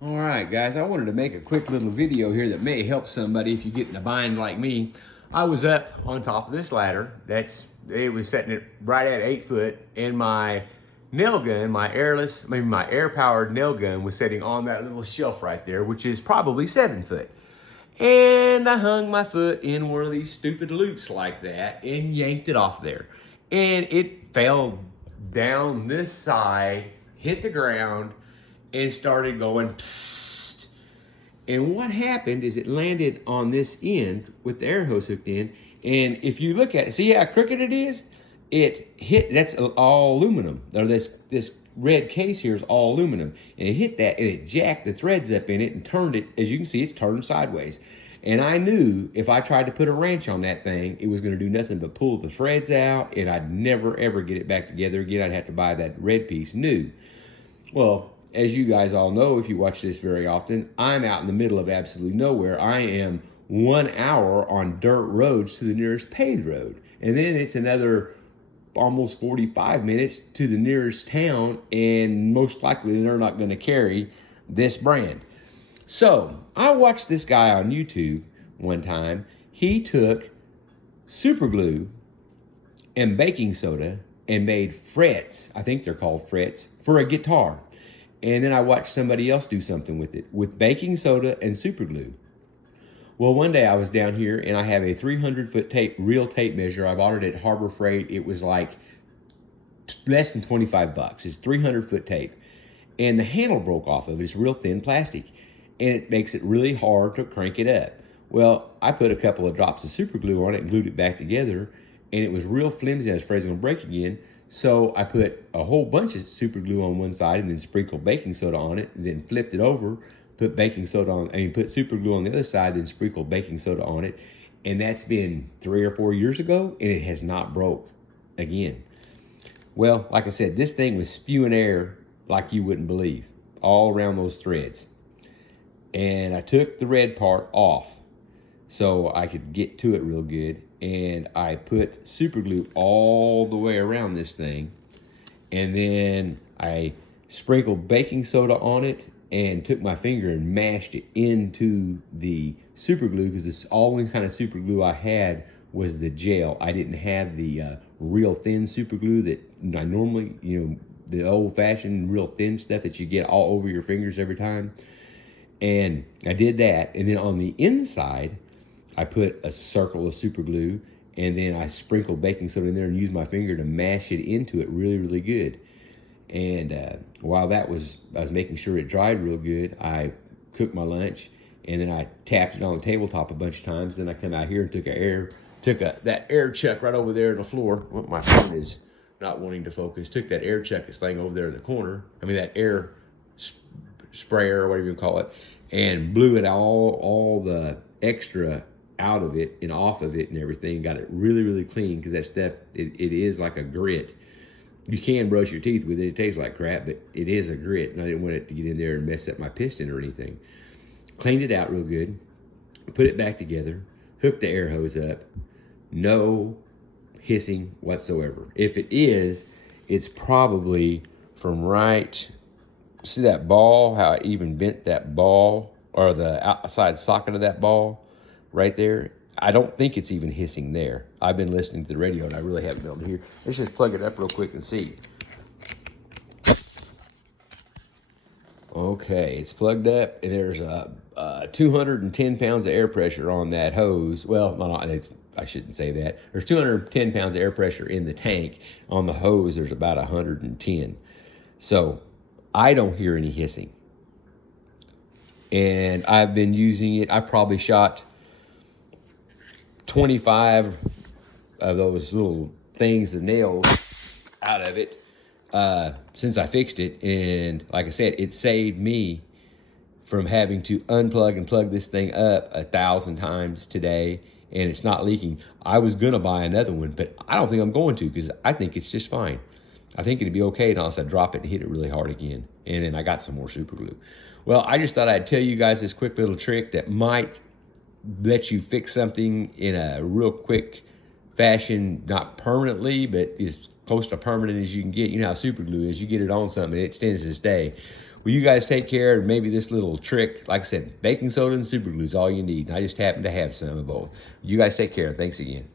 All right, guys, I wanted to make a quick little video here that may help somebody if you get in a bind like me. I was up on top of this ladder. It was setting it right at 8 foot, and my nail gun, my air-powered nail gun was sitting on that little shelf right there, which is probably 7 foot. And I hung my foot in one of these stupid loops like that and yanked it off there. And it fell down this side, hit the ground, and started going psst. And what happened is it landed on this end with the air hose hooked in. And if you look at it, see how crooked it is? It hit, that's all aluminum. Or this red case here is all aluminum. And it hit that and it jacked the threads up in it and turned it, as you can see, it's turned sideways. And I knew if I tried to put a wrench on that thing, it was going to do nothing but pull the threads out, and I'd never, ever get it back together again. I'd have to buy that red piece new. Well, as you guys all know, if you watch this very often, I'm out in the middle of absolutely nowhere. I am 1 hour on dirt roads to the nearest paved road. And then it's another almost 45 minutes to the nearest town, and most likely they're not going to carry this brand. So I watched this guy on YouTube one time. He took super glue and baking soda and made frets, I think they're called frets, for a guitar. And then I watched somebody else do something with it, with baking soda and super glue. Well, one day I was down here and I have a 300-foot real tape measure. I bought it at Harbor Freight. It was like less than 25 bucks. It's 300-foot tape. And the handle broke off of it. It's real thin plastic. And it makes it really hard to crank it up. Well, I put a couple of drops of super glue on it and glued it back together. And it was real flimsy. I was afraid it was going to break again. So I put a whole bunch of super glue on one side and then sprinkled baking soda on it, and then flipped it over, put baking soda on, put super glue on the other side, then sprinkled baking soda on it. And that's been 3 or 4 years ago, and it has not broke again. Well, like I said, this thing was spewing air like you wouldn't believe, all around those threads. And I took the red part off so I could get to it real good. And I put super glue all the way around this thing. And then I sprinkled baking soda on it and took my finger and mashed it into the super glue, because the only kind of super glue I had was the gel. I didn't have the real thin super glue that I normally, the old-fashioned real thin stuff that you get all over your fingers every time. And I did that. And then on the inside, I put a circle of super glue, and then I sprinkled baking soda in there and used my finger to mash it into it really, really good. And while I was making sure it dried real good, I cooked my lunch, and then I tapped it on the tabletop a bunch of times. Then I come out here and took that air chuck right over there on the floor. Well, my phone is not wanting to focus. Took that air chuck that's laying over there in the corner. That air sprayer or whatever you call it, and blew it all the extra out of it and off of it and everything. Got it really, really clean, because that stuff, it is like a grit. You can brush your teeth with it. It tastes like crap, but it is a grit, and I didn't want it to get in there and mess up my piston or anything. Cleaned it out real good, put it back together, hooked the air hose up. No hissing whatsoever. If it is, it's probably from right, see that ball, how I even bent that ball, or the outside socket of that ball right there? I don't think it's even hissing there. I've been listening to the radio and I really haven't been able to hear. Let's just plug it up real quick and see. Okay, it's plugged up, and there's 210 pounds of air pressure on that hose. Well, I shouldn't say that. There's 210 pounds of air pressure in the tank. On the hose, there's about 110. So I don't hear any hissing. And I've been using it. I probably shot 25 of those little things, the nails, out of it since I fixed it. And like I said, it saved me from having to unplug and plug this thing up 1,000 times today, and it's not leaking. I was gonna buy another one, but I don't think I'm going to, because I think it's just fine. I think it'd be okay unless I drop it and hit it really hard again. And then I got some more super glue. Well, I just thought I'd tell you guys this quick little trick that might let you fix something in a real quick fashion, not permanently, but as close to permanent as you can get. You know how super glue is. You get it on something, it extends to stay. Well, you guys take care, and maybe this little trick, like I said, baking soda and super glue is all you need. And I just happen to have some of both. You guys take care. Thanks again.